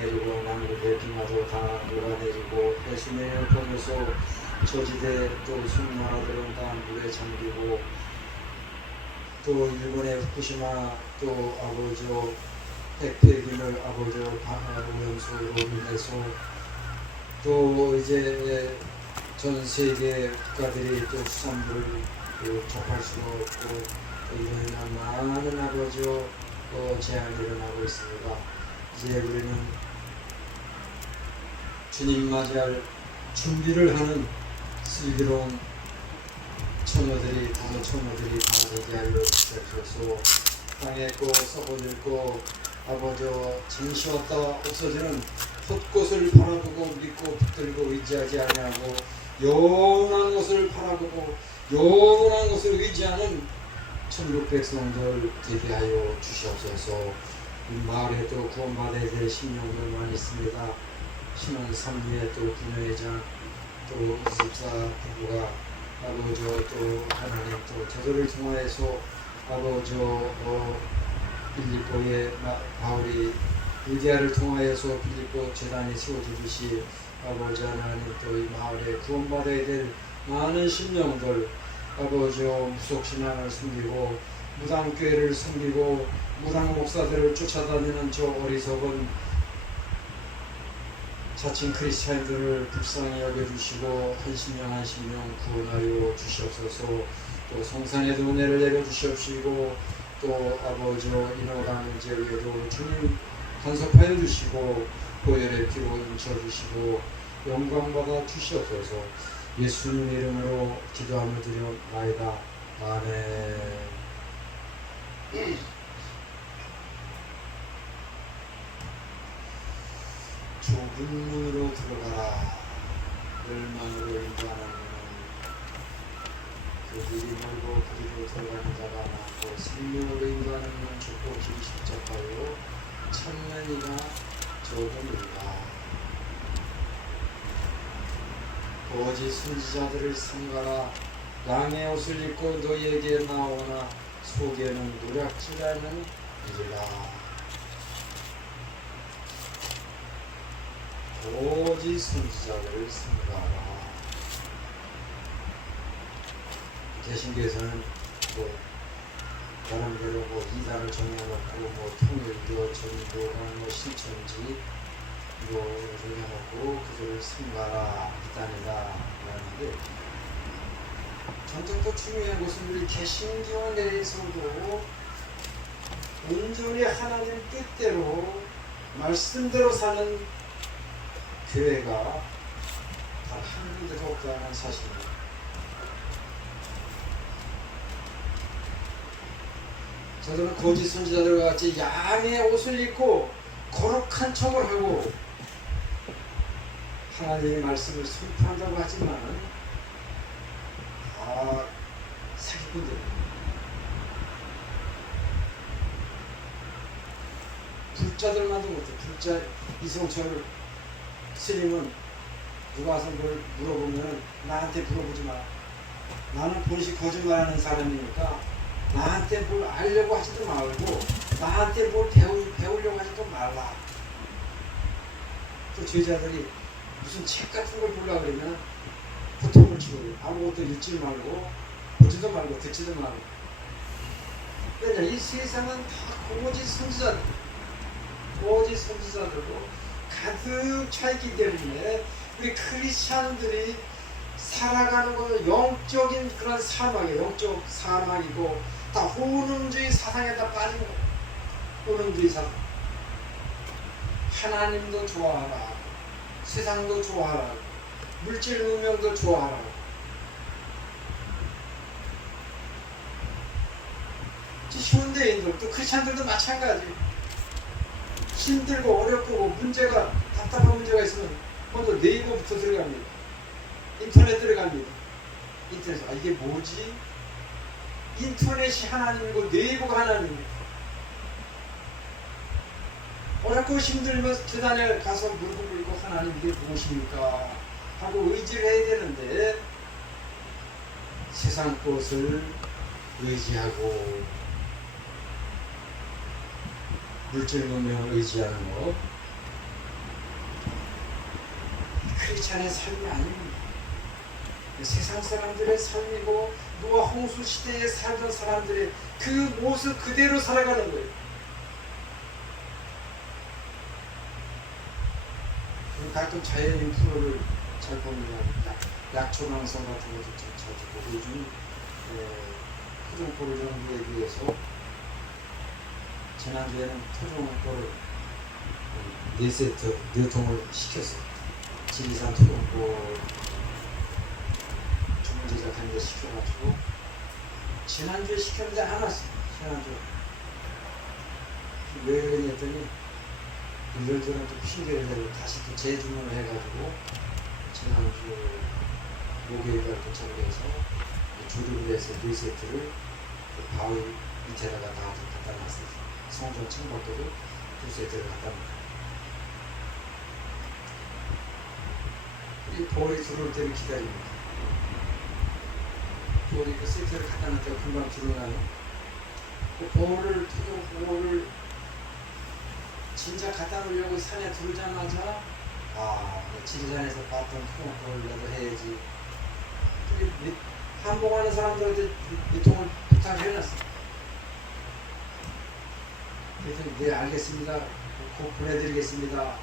내리고 남극의 빙하도 다 녹아내리고 해수면을 거겨서 저지대 또 숨나라들은 다 물에 잠기고 또 일본의 후쿠시마 또 아버지 핵폐기물 아버지 오염수로 인해서 또 이제 전 세계 국가들이 또 수산물을 접할 수가 없고 또 이로 인한 많은 아버지 재앙이 일어나고 있습니다. 이제 우리는 주님 맞이할 준비를 하는 슬기로운 처녀들이 다 되게 알려 주시옵소서. 땅에 있고 썩어질고 아버지 정시없다 없어지는 헛것을 바라보고 믿고 붙들고 의지하지 아니하고 영원한 것을 바라보고 영원한 것을 의지하는 천국 백성들 되게 하여 주시옵소서. 이 마을에도 구원받아야 될 심령들 많이 있습니다. 신원 3리에 또 부녀회장 또 집사 부부가 아버지 또 하나님 또 저들을 통하여서 아버지 빌립보의 바울이 유대아를 통하여서 빌립보 재단이 세워지듯이 아버지 하나님 또 이 마을에 구원받아야 될 많은 심령들 아버지 무속신앙을 숨기고 무당교회를 숨기고 무당 목사들을 쫓아다니는 저 어리석은 자칭 크리스찬들을 불쌍히 여겨주시고 한 심령 한 심령 구원하여 주시옵소서. 또 성산에도 은혜를 내려주시옵시고 또 아버지 인호강 지역에도 주님 간섭하여 주시고 보혈의 피로 인쳐주시고 영광받아 주시옵소서. 예수님 이름으로 기도하며 드려옵나이다. 아멘. 좁은 문으로 들어가라. 멸망으로 인도하는 문은 그 길이 멀고 그리로 들어가는 자가 많고 생명으로 인도하는 문은 좁고 길이 십잡하여 천년이나 좁으니라. 거짓 선지자들을 삼가라. 양의 옷을 입고 너희에게 나오나 속에는 노략질하는 이라. 거짓 선지자들을 삼가라. 개신교에서는 나름대로 이단을 정해놓고 통일교, 전도관, 신천지 정해놓고 그들을 삼가라 이단이다 라는데 전통도 중요한 것은 우리 개신교 내에서도 온전히 하나님 뜻대로 말씀대로 사는 교회가 단 한 군데도 없다는 사실입니다. 저들은 거짓 선지자들과 같이 양의 옷을 입고 거룩한 척을 하고 하나님의 말씀을 선포한다고 하지만 다 사기꾼들입니다. 불자들만도 못해. 불자 이성철 스님은 누가 와서 뭘 물어보면 나한테 물어보지 마. 나는 본식 거짓말하는 사람이니까 나한테 뭘 알려고 하지도 말고 나한테 뭘 배우려고 하지도 말라. 또 제자들이 무슨 책 같은 걸 보려고 그러면 고통을 치고 아무것도 읽지 말고 보지도 말고 듣지도 말고. 왜냐 이 세상은 다 거짓 선지자들로 가득 차있기 때문에 우리 크리스찬들이 살아가는 것은 영적인 그런 사막이에요. 영적 사막이고 다 혼음주의 사상에 다 빠진 거예요. 혼음주의 사상. 하나님도 좋아하라. 세상도 좋아하라. 물질 문명도 좋아하라. 현대인들 또 크리스찬들도 마찬가지. 힘들고 어렵고 문제가 답답한 문제가 있으면 먼저 네이버부터 들어갑니다. 인터넷 들어갑니다. 인터넷 이게 뭐지? 인터넷이 하나님이고 네이버가 하나님이고 어렵고 힘들면 재단에 가서 무릎을 꿇고 하나님 이게 무엇입니까? 하고 의지를 해야 되는데 세상 것을 의지하고 물질 문명을 의지하는 것 크리스찬의 삶이 아닙니다. 세상 사람들의 삶이고 노아 홍수 시대에 살던 사람들의 그 모습 그대로 살아가는 거예요. 가끔 자연인 프로를 잘 봅니다. 약초방송 같은 것도 좀 자주 보고 요즘 토종포를 연구에 비해서 지난주에는 토종포를 4세트 4통을 시켰어요. 지리산 토종포 주문 제작하는 데 시켜가지고 지난주에 시켰는데 안 왔어요. 지난주에 왜 그랬더니 이런저런 또 핑계를 대고 다시 또 재주문을 해가지고 지난주 목요일날 도착해서 조립을 해서 4세트를 그 바위 밑에다가 다 갖다 놨어요. 성전 창밖에도 2세트를 갖다 놨어요. 이 볼이 들어올 때를 기다립니다. 볼이 그 세트를 갖다 놨다가 금방 들어가요. 그 볼을 진짜 갖다 놓으려고 산에 들어오자마자 지리산에서 봤던 토종볼이라도 해야지. 한복하는 사람들한테 유통을 부탁을 해놨어. 그랬더니 네 알겠습니다. 곧 보내드리겠습니다.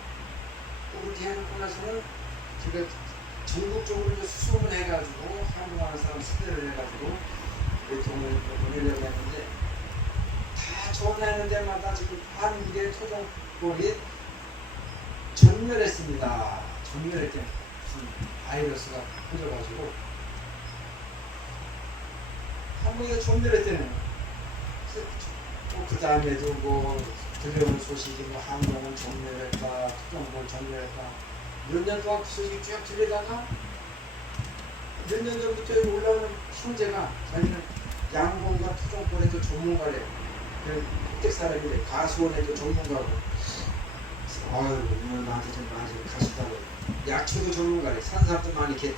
그렇게 해놓고 나서는 제가 전국적으로 수소문 해가지고 한복하는 사람 섭외를 해가지고 유통을 보내려고 했는데 다 전화하는 데마다 지금 한국의 토종볼이 전멸했습니다. 전멸했더니 무슨 바이러스가 퍼져가지고 한국에서 전멸했대는 그 다음에도 들려오는 소식이 한국은 전멸했다, 토종볼 전멸했다. 몇 년 동안 그 소식이 쭉 들리다가 몇 년 전부터 여기 올라오는 형제가 자기는 양봉과 토종볼에도 전문가래요. 흑백 사람이래. 가수원에도 전문가고. 아유, 오늘 나한테 좀 많이 가수다고. 약초도 전문가래. 산 사람도 많이 겠대.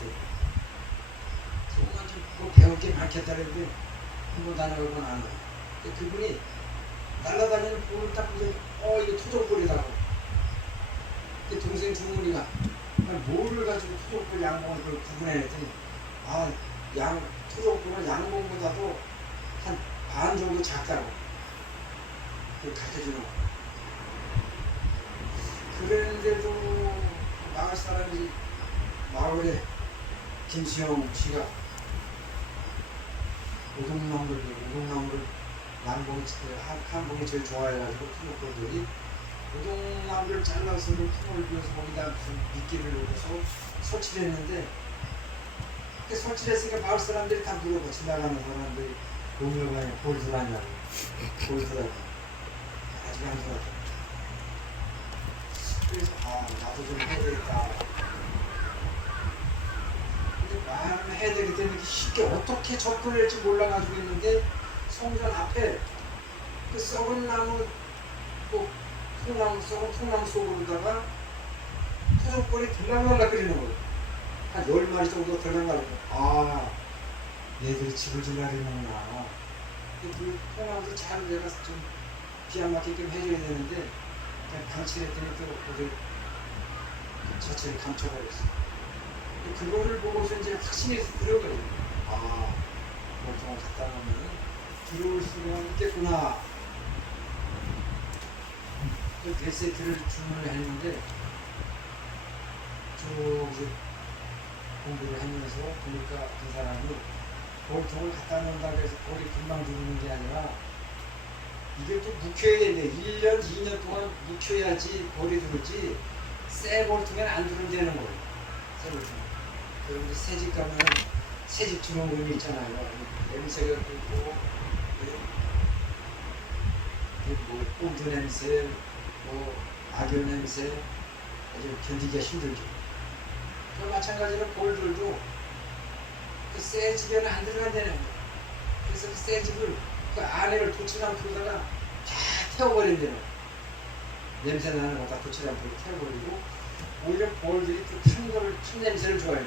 정말 좀 배울 게 많겠다는데 한 번 다녀가고는 안 와요. 그분이 날아다니는 볼을 딱 보더니 이거 토종볼이라고. 동생 주문이가 뭐를 가지고 토종볼 양봉을 그걸 구분해냈더니 토종볼은 양봉보다도 한 반 정도 작다고 그걸 가르쳐주는 거야. 그랬는데도 마을 사람이 마을에 김수영 씨가 오동나무를 한봉이 제일 좋아해가지고 토종볼들이 오동나무를 잘라서 통을 비워서 거기다 무슨 미끼를 넣어서 설치를 했는데 설치를 했으니까 마을 사람들이 다 물어봐. 지나가는 사람들이 농협안에 볼 들어왔냐고. 볼 들어왔냐고. 아직 안 들어왔다. 그래서 나도 좀 해야 되겠다. 근데 말을 해야 되기 때문에 쉽게 어떻게 접근을 할지 몰라가지고 있는데 성전 앞에 그 썩은 나무 썩은 통나무 속으로다가 토종볼이 들락날락 거리는 거예요. 한 10마리 정도 들락날락. 얘들이 집을 지나리는구나. 그 통나무도 잘 내가 좀 비 안 맞게끔 해줘야 되는데 그냥 방치를 했더니 또 어디 자체를 감춰버렸어. 그거를 보고서 이제 확신이 들어가요. 보통 갖다 놓으면 들어올 수가 있겠구나. 그 4세트를 주문을 했는데 쭉 이제 공부를 하면서 보니까 그 사람이 볼통을 갖다 놓는다고 해서 볼이 금방 들어오는 게 아니라 이게 또 묵혀야 되는데 1년, 2년 동안 묵혀야지 볼이 들어오지 새 볼통에는 안 들어온다는 거예요. 새 볼통. 그런데 새집 가면 새집 들어온 거 있잖아요. 냄새가 있고 꽁두 냄새, 악연 냄새 아주 견디기가 힘들죠. 그 마찬가지로 볼들도 그 새 집에는 안 들어간다는 거예요. 그래서 그 새 집을 그 안에를 도치lam프로다가 다 태워버린다는 거예요. 냄새 나는 거 다 도치lam프로 태워버리고 오히려 볼들이 탄 냄새를 좋아해요.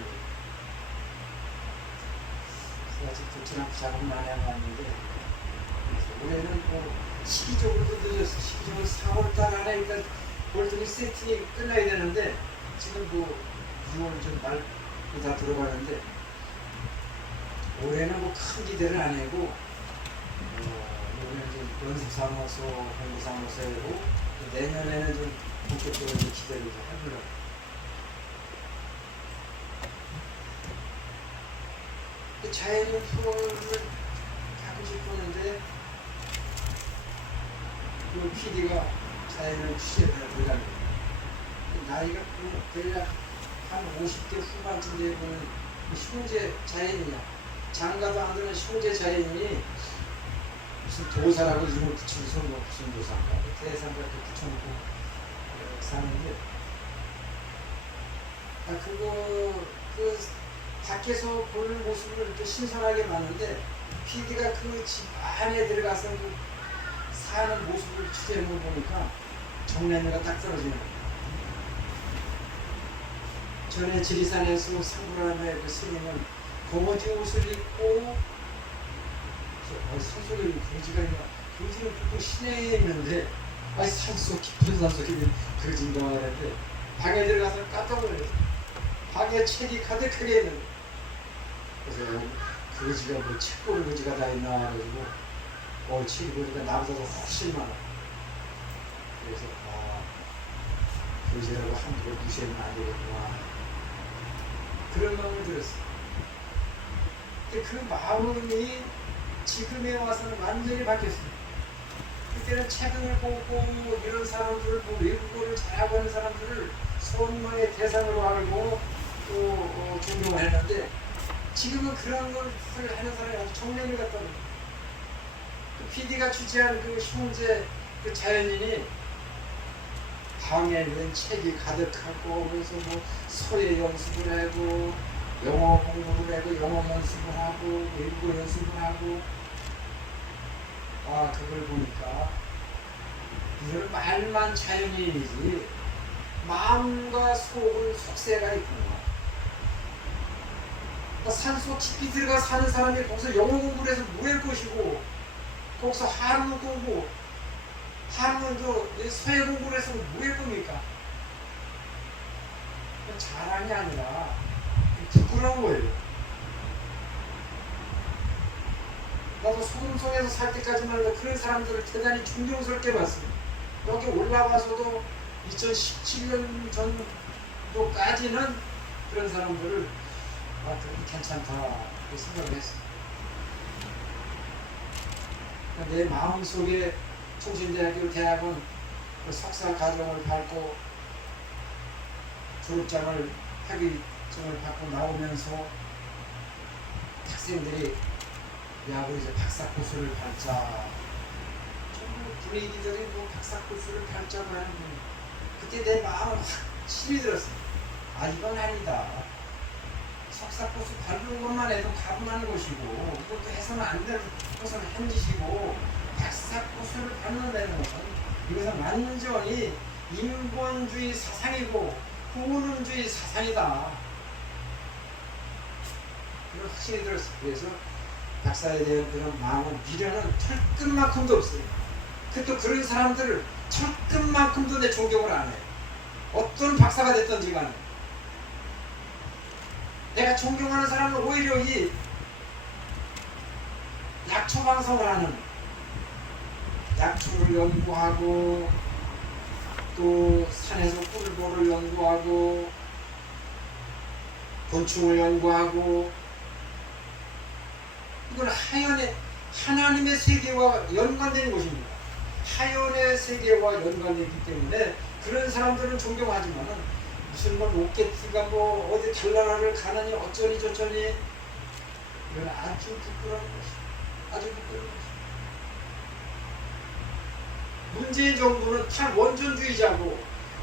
그래서 아직 도치lam프 작업 많이 안 왔는데 올해는 시기적으로도 늦었어. 시기적으로 4월달 안에 일단 볼들이 세팅이 끝나야 되는데 지금 6월 말 다 들어가는데 올해는 뭐 큰 기대를 안 하고 올해는 좀 연습사무소, 공부사무소 하고 내년에는 좀 본격적으로 기대를 좀 해보려고. 자연인 프로를 가끔씩 보는데 그 PD가 자연을 취재를 들어가는 나이가 대략 한 50대 후반쯤 되고는 형제 자연이냐 장가도 안 되는 형제 자연이 무슨 도사라고 이름을 붙이면서 뭐 무슨 도사인가 대상가 붙여놓고 사는데 그 밖에서 보는 모습을 이렇게 신선하게 봤는데 PD가 그 집 안에 들어가서 그 사는 모습을 취재해 보니까 정내미가 딱 떨어지는 거예요. 전에 지리산에서 상부람의 그 스님은 거지 옷을 입고 산속에 거지가 있나 거지는 보통 시내에 있는데 산속 깊은 산속에 거지인가 말인데 방에 들어가서 깜짝 놀랐어요. 방에 책이 가득하게 있는 거예요. 그래서 거지가 뭐 책고를 거지가 다 있나 가지고 책이 보니까 나보다도 훨씬 많아. 그래서 거지라고 함부로 무시하면 안 되겠구나 그런 마음을 들었어요. 근데 그 마음이 지금에 와서는 완전히 바뀌었어요. 그때는 책을 보고 이런 사람들을 보고 외국어를 잘하고 하는 사람들을 선망의 대상으로 알고 또 존경했는데 지금은 그런 것을 하는 사람이 아주 정념이 같다는 거예요. 그 PD가 취재한 그 형제 그 자연인이 방에는 책이 가득하고 그래서 뭐 서예 연습을 하고 영어 공부를 하고 영어 연습을 하고 외국어 연습을 하고 그걸 보니까 이거는 말만 자연인이지 마음과 속은 속세가 있구나. 산속 깊이 들어가 사는 사람이 거기서 영어 공부를 해서 뭐 할 것이고 거기서 한문 공부 한문도 서예 공부를 해서 뭐 할 겁니까? 자랑이 아니라 부끄러운 거예요. 나도 소금 속에서 살 때까지만 해도 그런 사람들을 대단히 존경스럽게 봤어요. 여기 올라와서도 2017년 정도까지는 그런 사람들을 그렇게 괜찮다 그 생각을 했어요. 내 마음속에 총신대학교 대학원 그 석사 과정을 밟고 졸업장을 학위증을 받고 나오면서 학생들이 우리 이제 박사 고수를 밟자. 전부 분위기들이 뭐 박사 고수를 밟자고 하는 거예요. 그때 내 마음은 확 힘이 들었어요. 이건 아니다. 석사 고수 밟는 것만 해도 가분한 것이고 이것도 해서는 안 되는 것은 한 짓이고 박사 고수를 밟는다는 것은 이것은 완전히 인본주의 사상이고 후원주의 사상이다. 그걸 확실히 들었어요. 그래서 박사에 대한 그런 마음은 미련은 털끝만큼도 없어요. 또 그런 사람들을 털끝만큼도 내 존경을 안 해요. 어떤 박사가 됐든지 간에 내가 존경하는 사람은 오히려 이 약초 방송을 하는 약초를 연구하고 또 산에서 꿀보를 연구하고 곤충을 연구하고 이건 하연의 하나님의 세계와 연관된 것입니다. 하연의 세계와 연관되기 때문에 그런 사람들은 존경하지만 무슨 뭐 로켓티가 뭐 어디 달나라를 가느니 어쩌니 저쩌니 이건 아주 부끄러운 것이다. 아주 부끄러운 것이다. 문재인 정부는 탈원전주의자고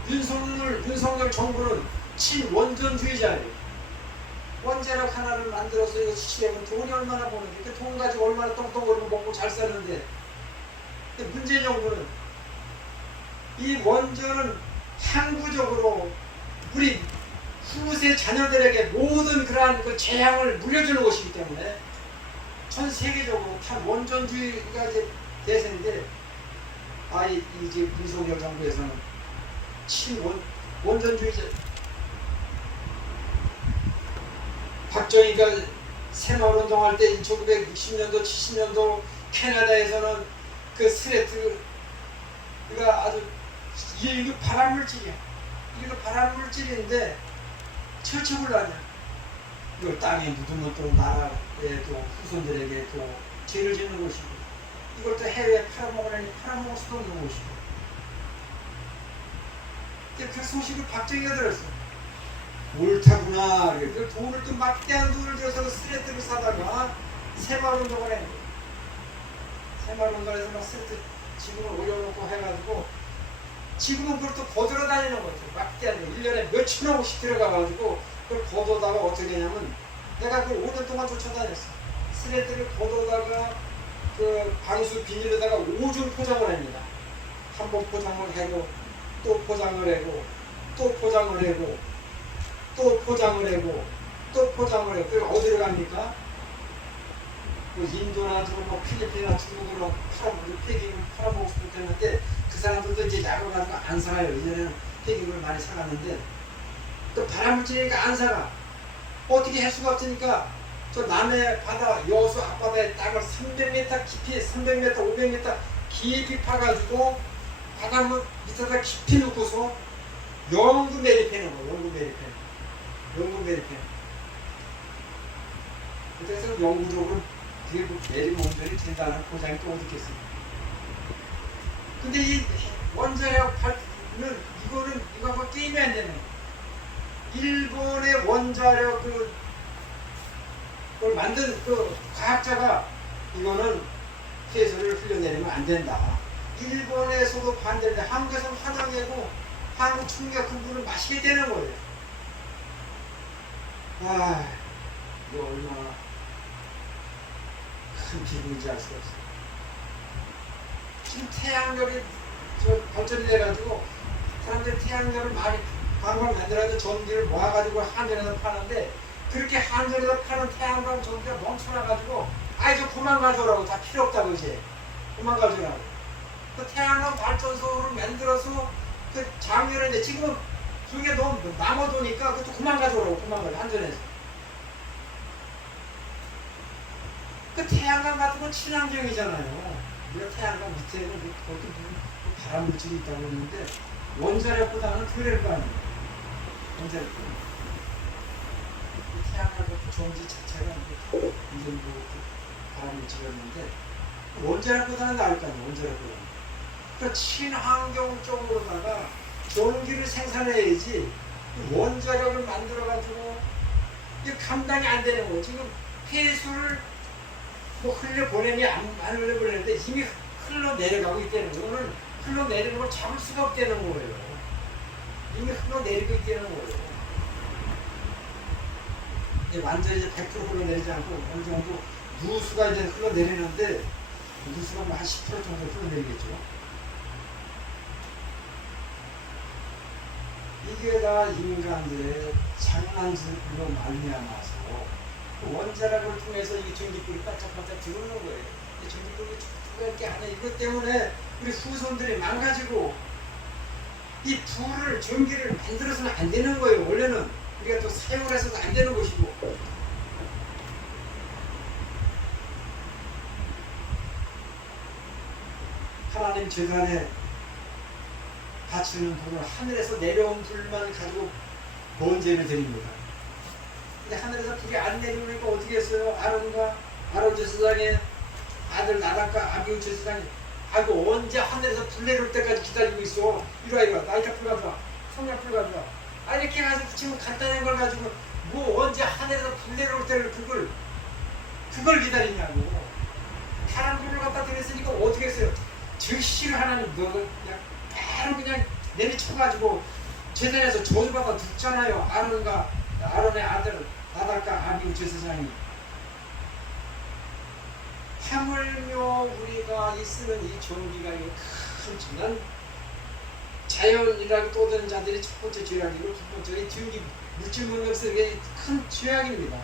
윤석열 정부는 친원전주의자예요. 원자력 하나를 만들어서 이거 수치하면 돈이 얼마나 버는데 그 돈 가지고 얼마나 똥똥거리고 먹고 잘 사는데 근데 문재인 정부는 이 원전은 항구적으로 우리 후세 자녀들에게 모든 그러한 그 재앙을 물려주는 것이기 때문에 전 세계적으로 탈원전주의가 이제 대세인데 이제 윤석열 정부에서는 친원전주의자 박정희가 새마을운동할 때 1960년도 70년도 캐나다에서는 그 스레트가 아주 이거 발암물질이야. 이거 발암물질인데 철책을 하냐. 이걸 땅에 묻으면 또 나라에 또 후손들에게 또 죄를 짓는 것이고, 이걸 또 해외에 팔아먹으려니 팔아먹을 수도 없는 것이고. 그 소식을 박정희가 들었어. 옳다구나. 그 돈을 또 막대한 돈을 들여서 그 스레트를 사다가 새마을운동을 해. 새마을운동에서 막 스레트 지금은 올려놓고 해가지고 지금은 그걸 또 거들어 다니는 거죠. 막대한 거. 1년에 몇천억 원씩 들어가가지고 그걸 거두다가 어떻게 되냐면 내가 그걸 5년 동안 쫓아다녔어. 스레트를 거두다가 그 방수 비닐에다가 5중 포장을 합니다. 한 번 포장을 하고 또 포장을 하고 또 포장을 하고 또 포장을 하고 또 포장을 하고. 그럼 어디로 갑니까? 뭐 인도나 뭐 필리핀이나 중국으로 폐기물 팔아먹을 수도 있겠는데 그 사람들도 이제 약을 가지고 안 사가요. 이전에는 폐기물을 많이 사갔는데 또 발암물질이니까 안 사가. 어떻게 할 수가 없으니까 저 남해 바다 여수 앞바다에 땅을 300m 깊이 300m 500m 깊이 파가지고 바닷물 밑에다 깊이 넣고서 영구 매립해놓은 거예요. 영구 매립해. 그래서 영구적으로 그게 매립 온전히 된다는 보장이 또 어디 있겠어요. 근데 이 원자력 발전은 이거하고 게임이 안 되는 거예요. 일본의 원자력 그걸 만든 그 과학자가 이거는 폐수를 흘려내리면 안 된다. 일본에서도 반대인데 한국에서는 환영이고 한국 충격 그 물을 마시게 되는 거예요. 아, 이거 얼마나 큰 기분인지 알 수가 없어요. 지금 태양열이 발전이 돼가지고 사람들이 태양열을 많이 광고를 만들어서 전기를 모아가지고 한전에서 파는데 그렇게 한전에서 파는 태양광 전기가 멈춰나가지고 아이 저 그만 가져오라고. 다 필요 없다고 이제 그만 가져오라고. 그 태양광 발전소를 만들어서 그 작년에 지금은 그게 너무 남아도니까 그것도 그만 가져오라고. 그만 가져 한전에서. 그 태양광 같은 건 친환경이잖아요. 우리가 태양광 밑에는 그것도 발암물질이 있다고 했는데 원자력보다는 덜할 거 아니에요. 원자력보다. 태양광 같은 전기 자체가 이 정도 발암물질이었는데 원자력보다는 나을 거 아니에요. 원자력보다는. 그러니까 친환경 쪽으로다가 전기를 생산해야지 원자력을 만들어가지고 이게 감당이 안 되는 거예요. 지금 폐수를 뭐 흘려보내니 안 흘려보내는데 이미 흘러내려가고 있다는 거예요. 이거는 흘러내리는 걸 잡을 수가 없다는 거예요. 이미 흘러내리고 있다는 거예요. 이제 완전히 이제 100% 흘러내리지 않고 어느 정도 누수가 이제 흘러내리는데 누수가 한 10% 정도 흘러내리겠죠. 이게 다 인간들의 장난질로 말미암아서 원자력을 통해서 이 전기불이 반짝반짝 들어오는 거예요. 이 전기불이 이렇게 하는 이것 때문에 우리 후손들이 망가지고 이 불을 전기를 만들어서는 안 되는 거예요. 원래는 우리가 또 사용을 해서도 안 되는 것이고. 하나님 재단에 바치는 불을 하늘에서 내려온 불만 가지고 번제를 드립니다. 근데 하늘에서 불이 안 내려오니까 어떻게 했어요? 아론과 아론 제사장의 아들 나단과 아비후 제사장이 아이고 언제 하늘에서 불 내려올 때까지 기다리고 있어. 이리와 나이가 불 가져와. 성냥 불 가져와. 아 이렇게 가지고 지금 간단한 걸 가지고 뭐 언제 하늘에서 불 내려올 때를 그걸 기다리냐고. 다른 불을 갖다 드렸으니까 어떻게 했어요? 즉시로 하나님 너 그냥 바로 그냥 내리쳐가지고 제단에서 저주받아 죽잖아요. 아론의 아들 나단과 아비후 제사장이. 하물며 우리가 쓰는 이 전기가 이거 큰 자연이라고 떠드는 자들이 첫 번째 죄악이고 두 번째 이 전기 물질 문명 쓰는 게 큰 죄악입니다.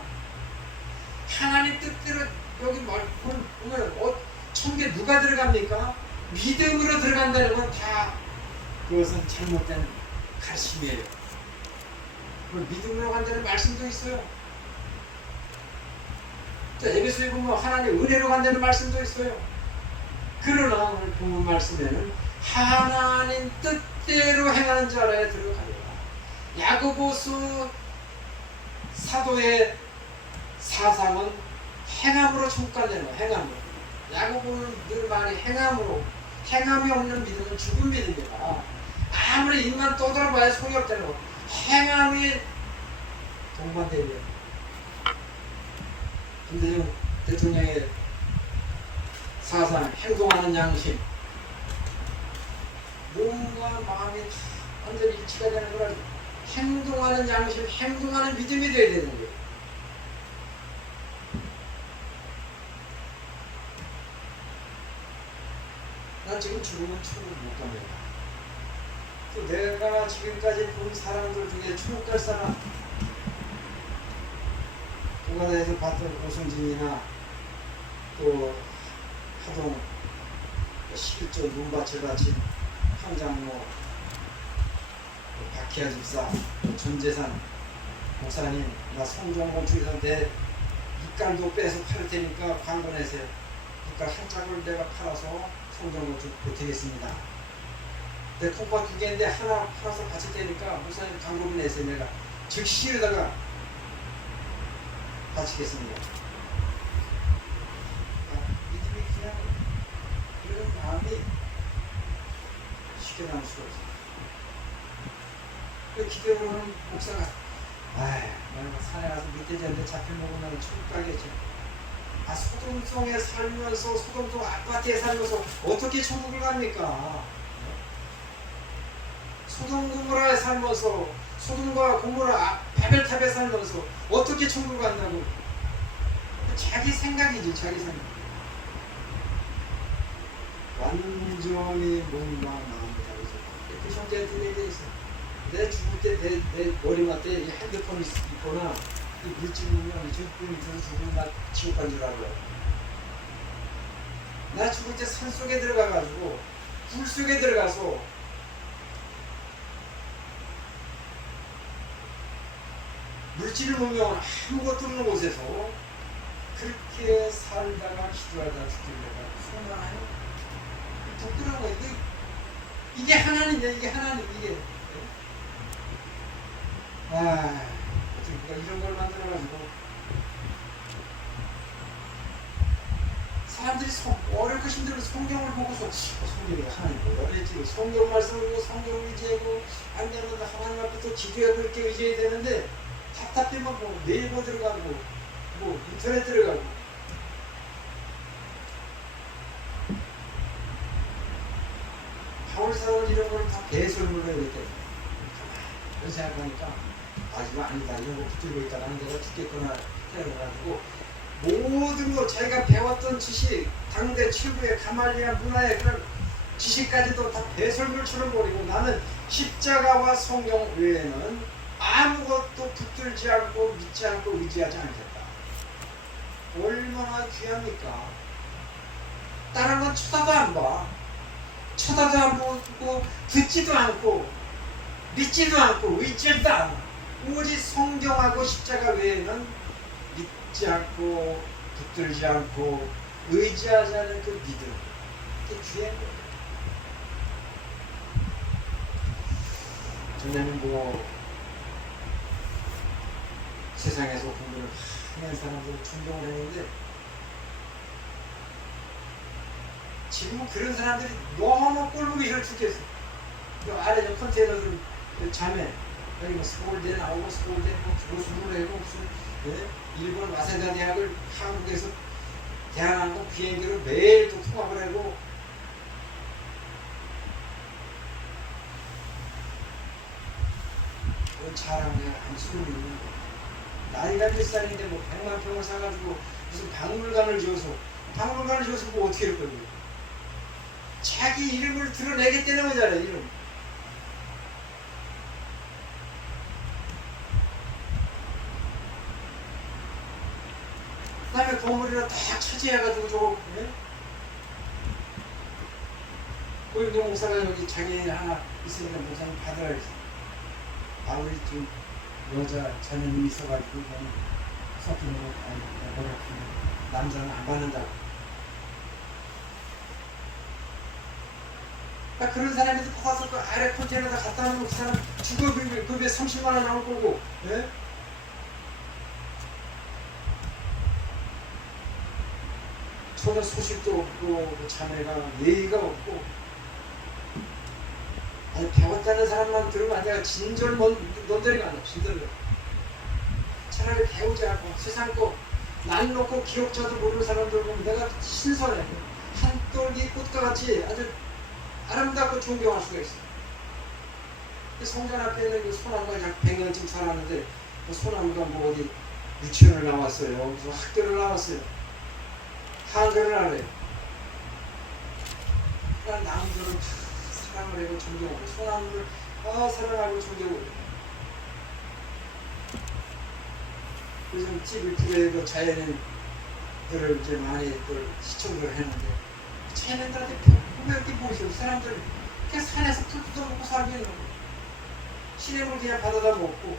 하나님 뜻대로 여기 보면 천국에 누가 들어갑니까? 믿음으로 들어간다는 건 다 그것은 잘못된 가르침이에요. 믿음으로 간다는 말씀도 있어요. 또 에베소에 보면 하나님 은혜로 간다는 말씀도 있어요. 그러나 오늘 본문 말씀에는 하나님 뜻대로 행하는 자 안에 들어가리라. 야고보서 사도의 사상은 행함으로 총괄되는 거예요. 행함으로. 야고보는 늘 말이 행함으로. 행함이 없는 믿음은 죽은 믿음이다. 아무리 입만 떠들어봐야 소용이 없다는 거. 행함이 동반되는 김대중 대통령의 사상, 행동하는 양심, 몸과 마음이 완전히 일치가 되는 거라. 행동하는 양심, 행동하는 믿음이 되어야 되는 거예요. 난 지금 죽으면 천국 못 갑니다. 또 내가 지금까지 본 사람들 중에 천국 갈 사람, 동가다에서 봤던 오승진이나 또 하동 11조 눈밭을 바친 황장로, 박희아 집사, 전재산 목사님, 나 성종공 주에서 내 입갈도 빼서 팔을 테니까 광고 내세요. 입갈 한 짝을 내가 팔아서 성종공 주 보태겠습니다. 내 콩팥 2개인데 하나 팔아서 바칠 테니까 목사님 광고를 내세요. 내가 즉시에다가 바치겠습니다. 믿음이 그냥 그런 마음이 쉽게 나올 수가 없어요. 그 기대보는 목사가 내가 산에 가서 밑에졌는데 잡힌 먹으면 천국 가겠죠. 소돔성에 살면서 소돔성 아파트에 살면서 어떻게 천국을 갑니까? 소돔 고모라에 살면서 소돔과 고모라 바벨탑에 살면서 어떻게 천국을 간다고? 자기 생각이지, 자기 생각. 완전히 몸과 마음이 다르죠. 그 형제들에게 있어. 내 죽을 때 내 머리맡에 이 핸드폰 있거나 이 물질 보면 죽음이 들어 죽으면 나 지옥 간 줄 알아요. 나 죽을 때 산 속에 들어가가지고 불 속에 들어가서 물질을 보면 아무것도 없는 곳에서 그렇게 살다가 기도하다 죽으려고 손나요? 부끄러워. 이게 하나님이야. 이게 하나님. 이게 어떻게 우리가 이런 걸 만들어가지고 사람들이 어렵고 힘들면 성경을 보고서 성경이 하나님 뭐라 그랬지? 성경 말씀을 보고 성경을 의지하고 안 되면 하나님 앞에 또 기도하고 이렇게 의지해야 되는데 답답하면 뭐 네이버 들어가고 뭐 인터넷 들어가고 바울 사원 이런 걸 다 배설물로 해야 되겠다. 가만히 생각하니까 이거 아니다. 이런 거 붙들고 있다가 내가 죽겠구나 해가지고 모든 거 자기가 배웠던 지식, 당대 최고의 가말리아 문화의 그런 지식까지도 다 배설물처럼 버리고 나는 십자가와 성경 외에는 아무것도 붙들지 않고 믿지 않고 의지하지 않겠다. 얼마나 귀합니까? 다른 건 쳐다도 안 봐. 쳐다도 안 보고 듣지도 않고 믿지도 않고 의지도 않아. 오직 성경하고 십자가 외에는 믿지 않고 붙들지 않고 의지하지 않은 그 믿음, 그게 귀한 거예요. 저는 뭐 세상에서 공부를 하는 사람들 존경을 했는데 지금 그런 사람들이 너무 꼴보기 싫어 죽겠어. 그 아래 저 컨테이너들 그 자매 여기 뭐 서울대 나오고 서울대 뭐 교수를 하고 무슨 일본 와세다 대학을 한국에서 대한항공 비행기로 매일 또 통합을 하고 그 자랑에 안 쓰는 있는 거. 나이가 몇 살인데 뭐 100만 평을 사가지고 무슨 박물관을 지어서 뭐 어떻게 할 거예요? 자기 이름을 드러내겠다는 거잖아요. 이름. 그 다음에 건물이나 다 차지해가지고 저거 고영동 목사가 여기 장애인 하나 있으니까 목사님 받으라 그랬어. 우리 좀 여자 자녀님이 있어가지고 섞이는 거 남자는 안 받는다. 그러니까 그런 사람이 퍼서 그 아래 컨테이너에다 갖다 놓으면 그 사람 주거급여 30만 원 나올 거고, 예? 전혀 소식도 없고 그 자네가 예의가 없고, 아니 배웠다는 사람만 들으면 내가 진절 넌더리가 안 나. 진절. 차라리 배우지 않고 세상 거날 놓고 기억자도 모르는 사람들 보면 내가 신선해. 한떨기 꽃과 같이 아주 아름답고 존경할 수가 있어. 성전 앞에는 그 소나무가 약 100년쯤 살았는데 그 소나무가 뭐 어디 유치원을 나왔어요. 무슨 학교를 나왔어요. 한글을 알아요. 그러니까 나무들을 사랑을 하고 존경하고 소나무를 사랑하고 존경하고. 요즘 TV2에 자연인들을 이제 많이 시청을 했는데 자연인들한테 이렇게 보시오. 사람들 그냥 산에서 풀 뜯어먹고 살고 있는 거예요. 시내물 그냥 받아다 먹고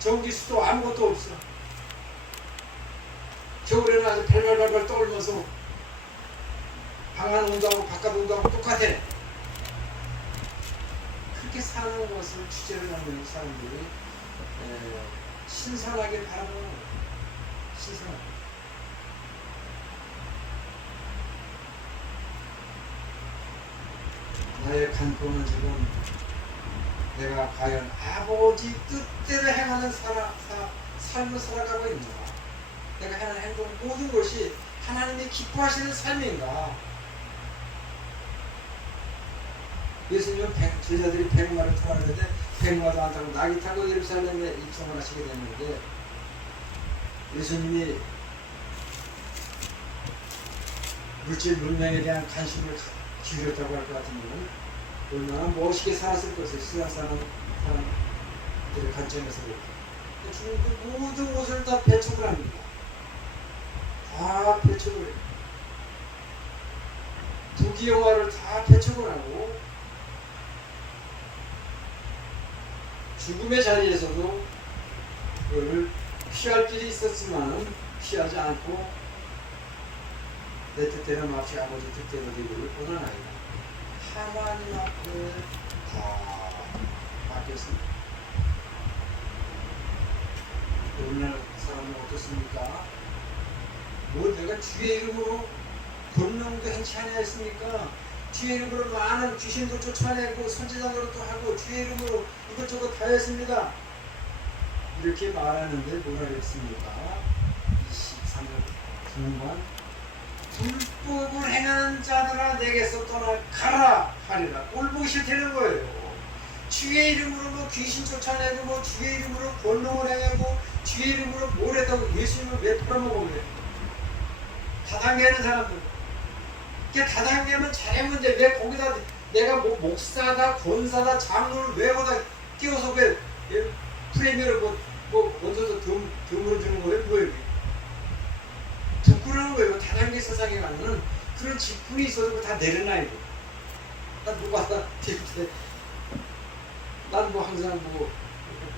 전기수도 아무것도 없어. 겨울에는 아주 발발발발 떨면서 방 안 온다고 바깥 온다고 똑같아. 그렇게 사는 것을 주제를 하는 사람들이 신선하게 바라보는 거예요. 신선하게. 나의 간구는 지금 내가 과연 아버지 뜻대로 행하는 삶을 살아가고 있는가? 내가 하는 행동 모든 것이 하나님이 기뻐하시는 삶인가? 예수님은 제자들이 백마를 타는데 백마도 안 타고 낙이 타고 예루살렘에 입성을 하시게 됐는데 예수님이 물질 문명에 대한 관심을 기울였다고 할 것 같으면 얼마나 멋있게 살았을 것을 신앙 사람들의 관점에서 볼때 주님도 모든 것을 다 배척을 합니다. 다 배척을 해요. 부귀영화를 다 배척을 하고 죽음의 자리에서도 그걸 피할 길이 있었지만 피하지 않고 내 뜻대로 마치 아버지 뜻대로 되기를 원하나이다. 하나님 앞에 다 맡겼습니다. 오늘날 사람은 어떻습니까? 뭐 내가 주의 이름으로 권능도 행치 아니하 했습니까? 주의 이름으로 많은 귀신도 쫓아내고 선지자 노릇도 하고 주의 이름으로 이것저것 다 했습니다. 이렇게 말하는데 뭐라 그랬습니까? 23절 중반 불법을 행하는 자들아 내게서 떠나가라 하리라. 꼴 보기 싫다는 거예요. 주의 이름으로 뭐 귀신 쫓아내고 뭐 주의 이름으로 권능을 행하고 주의 이름으로 뭘 했다고 예수님을 왜 팔아먹어 그래? 다단계하는 사람들. 이게 다단계하면 잘하면 돼. 왜 거기다 내가 뭐 목사다 권사다 장로를 왜 거기다 끼워서 왜 프레미어를 뭐 얹어서 덤을 주는 거예요? 뭐예요? 부끄러운 거예요. 다단계 세상에 가면은 그런 직분이 있어도 다 내려놔야 돼. 난 누가 난 뭐 항상 뭐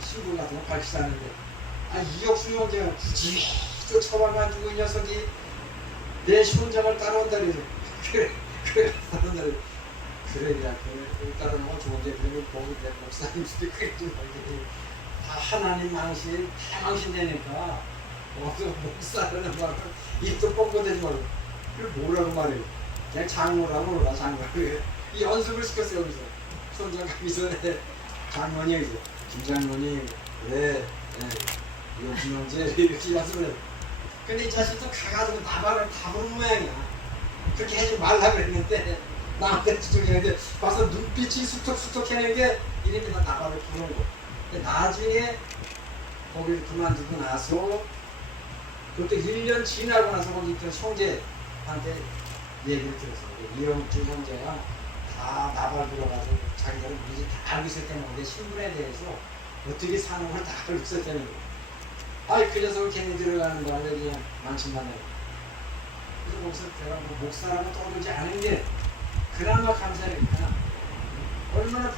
신분 같은 거 밝히자는데 이혁수 형제가 굳이 쫓아와가지고 이 녀석이 내 시혼장을 따라온다 그래 따라온다 그래 따라오는 건 좋은데 그러면 거기 내 목사님 수도 그게 좀 다 하나님 망신 다 망신되니까 목사라는 말은 입도 뻥긋대지 말고 그걸 뭐라고 말해요. 그냥 장로라고 그러라. 장로 이 연습을 시켰어요. 여기서 손장 가기 전에 장로님 이제 김장로님 왜 김영재 이렇게 연습을 해요. 근데 이 자식도 가가지고 나발을 다 부른 모양이야. 그렇게 하지 말라 그랬는데 나한테 주중했는데 와서 눈빛이 수척수척 해는 게 이름이 다 나발을 부른 거. 근데 나중에 거기를 그만두고 나서 그것도 1년 지나고 나서 거기 있던 형제한테 얘기를 들었어요. 이영주 형제가 다 나발 불어가지고 자기들은 미리 다 알고 있었다는 건데 신분에 대해서 어떻게 사는 걸 다 알고 있었다는 거예요. 그 녀석을 괜히 들어가는 거야. 그냥 망신받는 거야. 그래서 거기서 내가 뭐 목사라고 떠들지 않은 게 그나마 감사했구나. 얼마나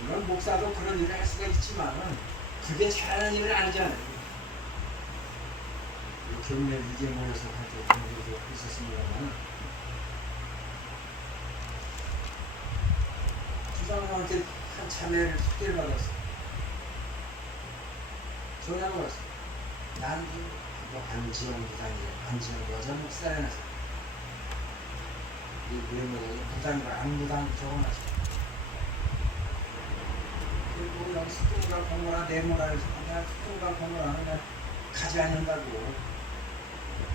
물론 목사도 그런 일을 할 수가 있지만은 그게 잘하는 일은 아니잖아요. 경매 위기에 모여서 또 그런 일도 있었습니다만 주장님한테 한 차례를 특대를 받았어. 전화가 왔어. 난 안지영 부당이래. 안지영 여자 목사라면서 이 무예모장이 부당이고 안부당 적어놨어. 그리고 여기 수동가 공부라 내모라 해서 내가 수동가 공부를 안 하면 가지 않는다고.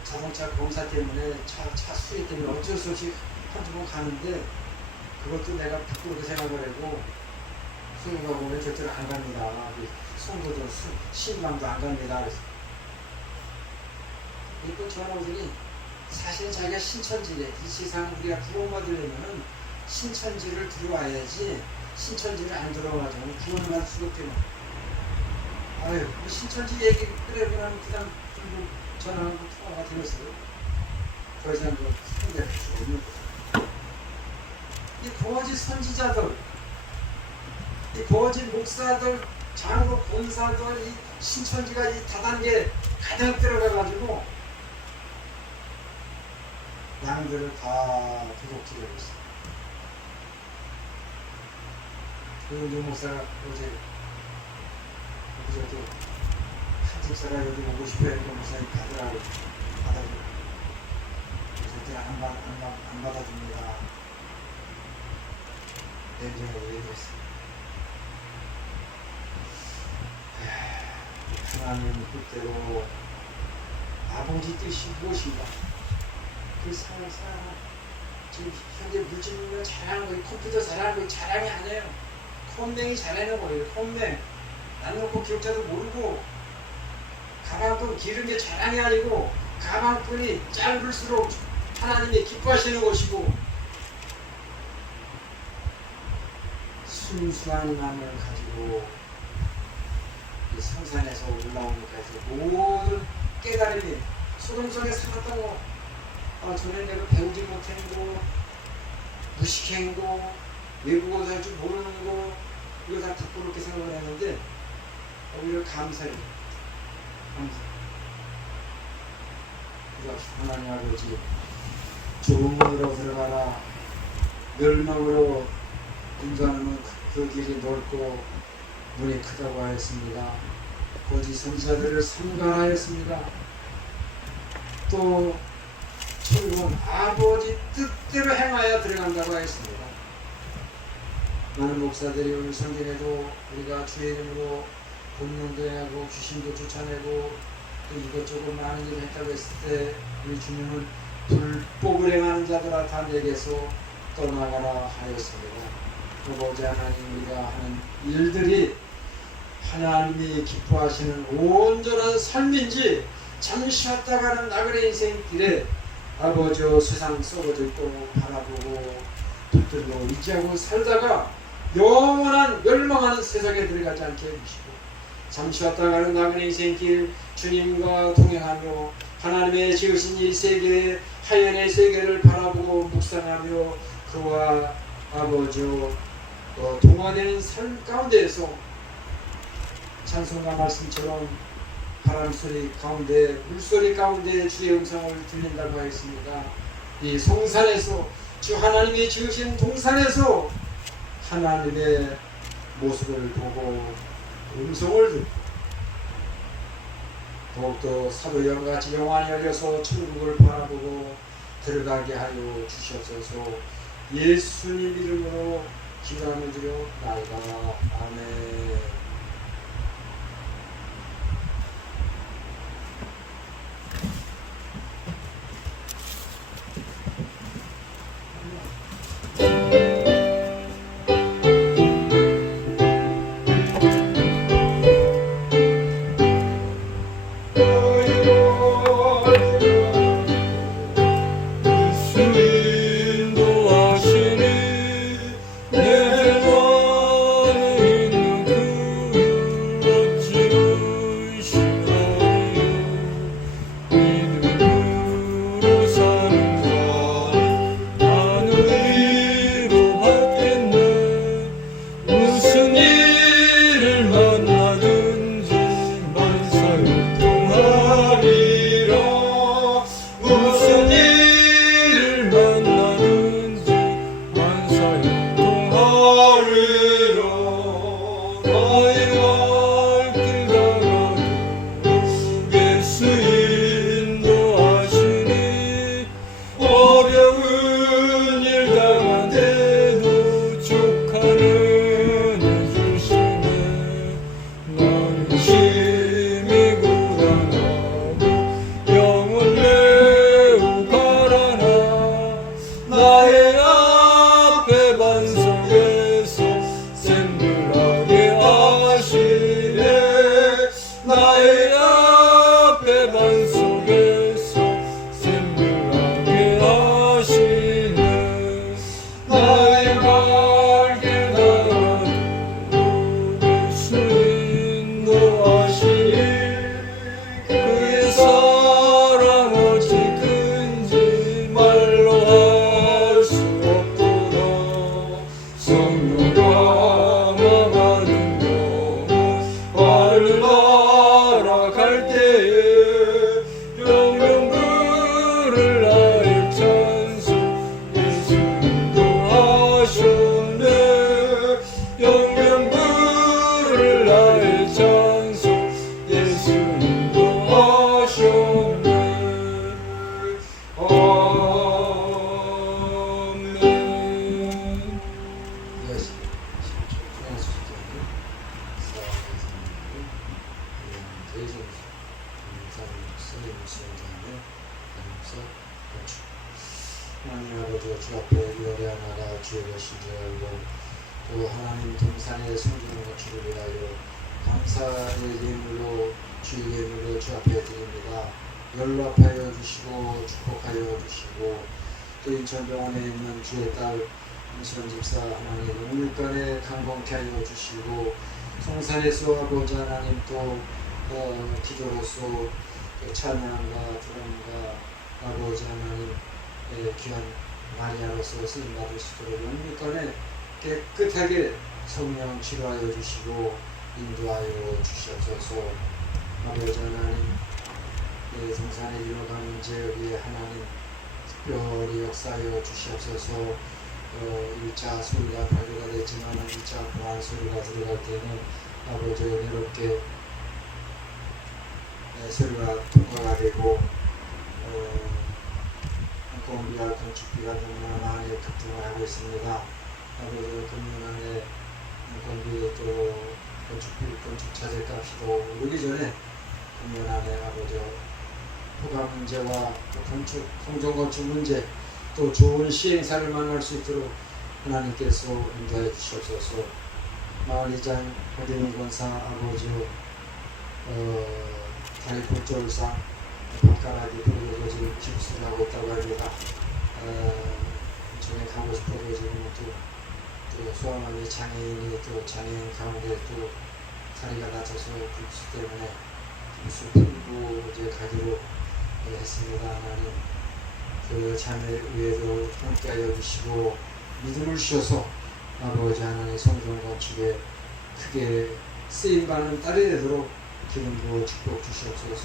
자동차 검사 때문에 차 수리 때문에 어쩔 수 없이 한두 번 가는데 그것도 내가 부끄럽게 생각을 하고 수동가 보면 절대로 안 갑니다. 송도도 신방도 안 갑니다. 그래서 이거 전화오더니 사실 자기가 신천지래. 이 세상 우리가 구원받으려면 신천지를 들어와야지 신천지를 안 들어와가지고 구원받을 수가 없대요. 아유, 신천지 얘기 그래보면 그냥 전화하고 통화가 되었어요. 더 이상 그 상대할 수 없는 거죠. 이 거짓 선지자들, 이 거짓 목사들, 장로 권사들, 이 신천지가 이 다단계에 가득 들어가가지고 양들을 다 도둑질하고 있어요. 그런데 목사가 어제 그저도 한 집사가 여기 오고 싶어 했는데 목사님 가더라고. 받아줘. 절대 안 받아줍니다. 냉정하게 얘기했어요. 하나님 뜻대로 아버지 뜻이 무엇인가? 그 사람 지금 현재 물질을 잘하는 거예요. 컴퓨터 잘하는 거예요. 자랑이 아니에요. 컴맹이 잘하는 거예요. 컴맹. 난 놓고 기억자도 모르고 가방끈 기른 게 자랑이 아니고 가방끈이 짧을수록 하나님이 기뻐하시는 것이고 순수한 마음을 가지고 이 성산에서 올라오니까 모든 깨달음이 소금 속에 살았던 거 전에 내가 배우지 못한 거 무식한 거 외국어도 할 줄 모르는 거 이거 다 부끄럽게 생각을 했는데 오히려 감사해요. 그래서 하나님 아버지 좁은 문으로 들어가라. 멸망으로 인도하는 그 길이 넓고 문이 크다고 하였습니다. 거짓 선지자들을 삼가하였습니다. 또 천국은 아버지 뜻대로 행하여 들어간다고 하였습니다. 많은 목사들이 오늘 성경에도 우리가 주의 이름으로 본문도 하고 귀신도 쫓아내고 또 이것저것 많은 일을 했다고 했을 때 우리 주님은 불법을 행하는 자들아 다 내게서 떠나가라 하였습니다. 아버지 하나님 우리가 하는 일들이 하나님이 기뻐하시는 온전한 삶인지 잠시 왔다 가는 나그네 인생길에 아버지와 세상 썩어들고 바라보고 붙들고 의지하고 살다가 영원한 멸망하는 세상에 들어가지 않게 해주시고 잠시 왔다 가는 나그네 인생길 주님과 동행하며 하나님의 지으신 이 세계 하연의 세계를 바라보고 묵상하며 그와 아버지와 동화되는 삶 가운데에서 찬송가 말씀처럼 바람소리 가운데 물소리 가운데 주의 음성을 들린다고 하였습니다. 이 성산에서 주 하나님이 지으신 동산에서 하나님의 모습을 보고 음성을 듣고 더욱더 사도연과 같이 영안이 열려서 천국을 바라보고 들어가게 하여 주시옵소서. 예수님 이름으로 기도하며 드려나이다. 아멘. 주 앞에 노래하나가 주의 것인 줄 알고 또 하나님 동산의 성전을 건축을 위하여 감사의 예물로 주의 예물로 주 앞에 드립니다. 연락하여 주시고 축복하여 주시고 또 인천병원에 있는 주의 딸 임수연 집사 하나님 옥물간에 강건케 하여 주시고 성산에서 아버지 하나님 또 기도로서 또 찬양과 드럼과 아버지 하나님 귀한 마리아로서 쓰임 받을 수 있도록 옥물간에 깨끗하게 성령 치료하여 주시고 인도하여 주시옵소서. 아버지 하나님 성산에 일어가는 지역에 하나님 특별히 역사하여 주시옵소서. 1차 소리가 발효가 됐지만 2차 보안 소리가 들어갈 때는 아버지 은혜롭게 소리가 통과가 되고 공비와 건축비가 너무나 많이 급등을 하고 있습니다. 아버지 금년 안에 공비 또 건축 자재값이 오르기 전에 금년 안에 아버지 허가 문제와 또 건축 공정건축 문제 또 좋은 시행사를 만날 수 있도록 하나님께서 인도해 주시옵소서. 마을이장 어린이 권사 아버지 다리 골절상 발가락이 부러져서 지금 깁스를 하고 있다고 합니다. 전에 가고 싶어도 지금 또 소아마비 장애인이 또 장애인 가운데 또 다리가 다쳐서 깁스 때문에 깁스 풀고 이제 가기로 했습니다. 하나님 그 자매 위에도 함께하여 주시고 믿음을 주셔서 아버지 하나님 성전 건축에 크게 쓰임받는 딸이 되도록 기름 부어 축복 주시옵소서.